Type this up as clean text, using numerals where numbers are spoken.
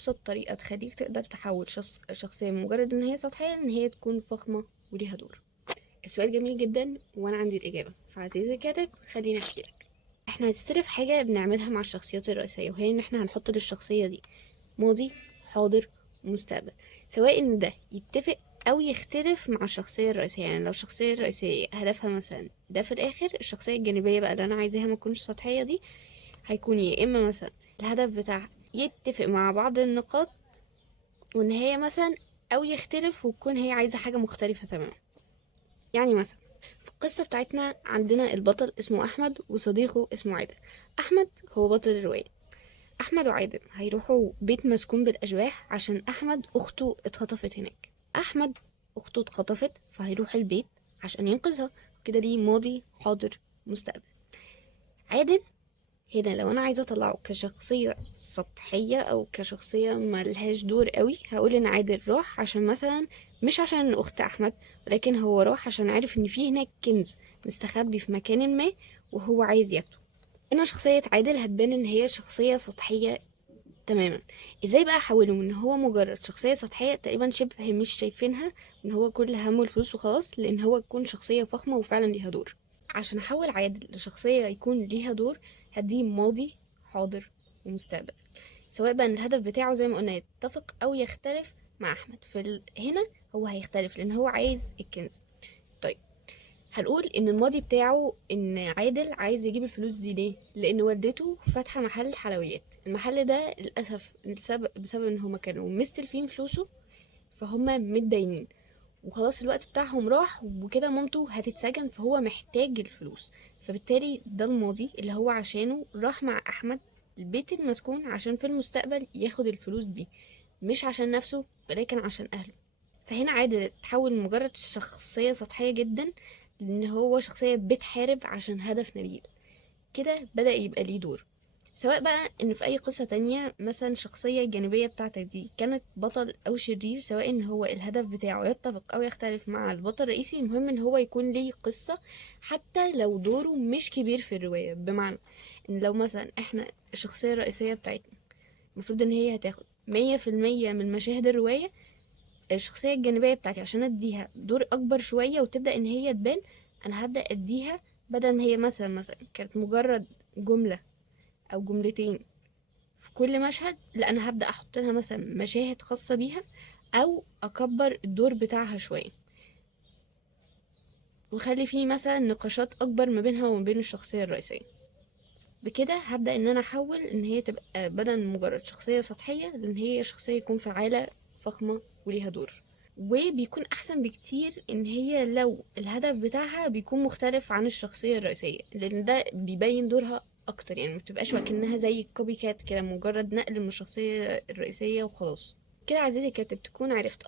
ابسط طريقه تخليك تقدر تحول شخصيه من مجرد ان هي سطحيه ان هي تكون فخمه وليها دور. السؤال جميل جدا وانا عندي الاجابه، فعزيزي الكاتب خليني احكي لك. احنا هنستلف حاجه بنعملها مع الشخصيات الرئيسيه، وهي ان احنا هنحط للشخصيه دي ماضي، حاضر، ومستقبل، سواء ان ده يتفق او يختلف مع الشخصيه الرئيسيه. يعني لو الشخصيه الرئيسيه هدفها مثلا ده، في الاخر الشخصيه الجانبيه بقى اللي انا عايزاها ما تكونش سطحيه دي هيكون يا اما مثلا الهدف بتاعها يتفق مع بعض النقاط والنهايه مثلا، او يختلف وتكون هي عايزه حاجه مختلفه تماما. يعني مثلا في القصة بتاعتنا عندنا البطل اسمه أحمد وصديقه اسمه عادل. أحمد هو بطل الرواية. أحمد وعادل هيروحوا بيت مسكون بالأشباح عشان أحمد أخته اتخطفت هناك. أحمد أخته اتخطفت فهيروح البيت عشان ينقذها، كده ليه ماضي، حاضر، مستقبل. عادل هنا لو انا عايزه اطلعه كشخصيه سطحيه او كشخصيه ملهاش دور قوي، هقول ان عادل راح عشان مثلا مش عشان اخت احمد، ولكن هو راح عشان عارف ان في هناك كنز مستخبي في مكان ما وهو عايز ياخده. هنا شخصيه عادل هتبان ان هي شخصيه سطحيه تماما. ازاي بقى احوله من ان هو مجرد شخصيه سطحيه تقريبا شبه مش شايفينها، ان هو كل همه الفلوس وخلاص، لان هو يكون شخصيه فخمه وفعلا ليها دور. عشان احول عادل لشخصيه يكون ليها دور هديه ماضي، حاضر، ومستقبل، سواء بقى إن الهدف بتاعه زي ما قلنا يتفق او يختلف مع احمد. هنا هو هيختلف لان هو عايز الكنز. طيب هنقول ان الماضي بتاعه ان عادل عايز يجيب الفلوس دي ليه، لان والدته فاتحه محل حلويات. المحل ده للاسف بسبب ان هما كانوا مستلفين فلوسه فهم متداينين، وخلاص الوقت بتاعهم راح وكده مامته هتتسجن، فهو محتاج الفلوس. فبالتالي ده الماضي اللي هو عشانه راح مع احمد البيت المسكون عشان في المستقبل ياخد الفلوس دي، مش عشان نفسه ولكن عشان اهله. فهنا عادل تحول من مجرد شخصية سطحية جدا لان هو شخصية بتحارب عشان هدف نبيل. كده بدأ يبقى ليه دور. سواء بقى ان في اي قصة تانية مثلا الشخصية الجانبية بتاعتك دي كانت بطل او شرير، سواء ان هو الهدف بتاعه يتفق او يختلف مع البطل الرئيسي، المهم ان هو يكون ليه قصة حتى لو دوره مش كبير في الرواية. بمعنى ان لو مثلا احنا الشخصية الرئيسية بتاعتنا المفروض ان هي هتاخد 100% من مشاهد الرواية، الشخصية الجانبية بتاعتي عشان اديها دور اكبر شوية وتبدأ ان هي تبان، انا هبدأ اديها بدل ما هي مثلا كانت مجرد جملة او جملتين في كل مشهد، لا انا هبدأ احط لها مثلا مشاهد خاصة بيها او اكبر الدور بتاعها شوية وخلي فيه مثلا نقاشات اكبر ما بينها وما بين الشخصية الرئيسية. بكده هبدأ ان انا احول ان هي تبقى بدل مجرد شخصية سطحية لان هي شخصية يكون فعالة فخمة وليها دور. وبيكون احسن بكتير ان هي لو الهدف بتاعها بيكون مختلف عن الشخصية الرئيسية، لان ده بيبين دورها اكتر. يعني متبقاش وكأنها زي الكوبي كات كده مجرد نقل من الشخصية الرئيسية وخلاص. كده عزيزي الكاتب تكون عرفت